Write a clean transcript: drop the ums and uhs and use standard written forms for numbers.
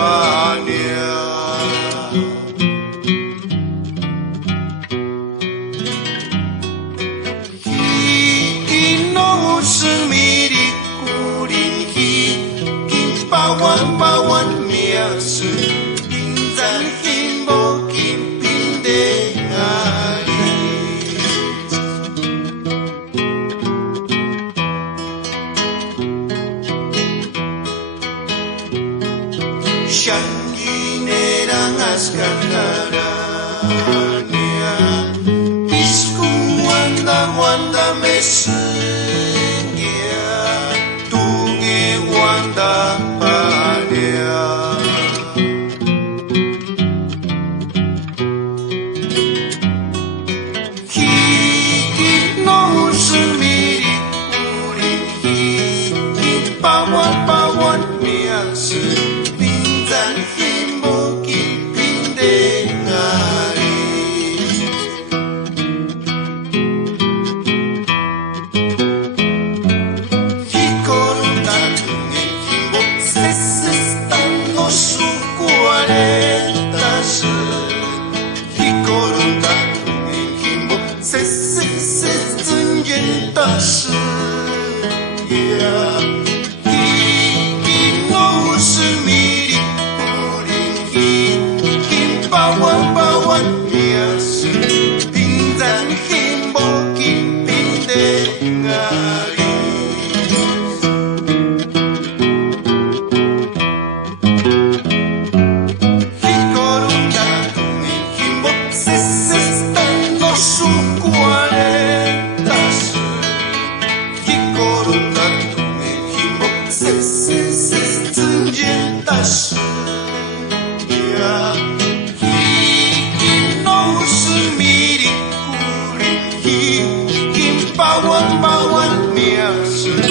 巴娘。一诺是米的古林希，金百万名是金赞金无金平的阿里。想你的人阿斯卡卡拉尼亚，伊斯库万达没事呀，杜耶万达巴呀。He no是米的古林希，百万名是。大事呀，一诺是米的古林希，金百万名是平赞金无金平的阿里。一个人大东的金无，se están los cuales大事。真件大事呀，一诺是米的古林希，金百万名是。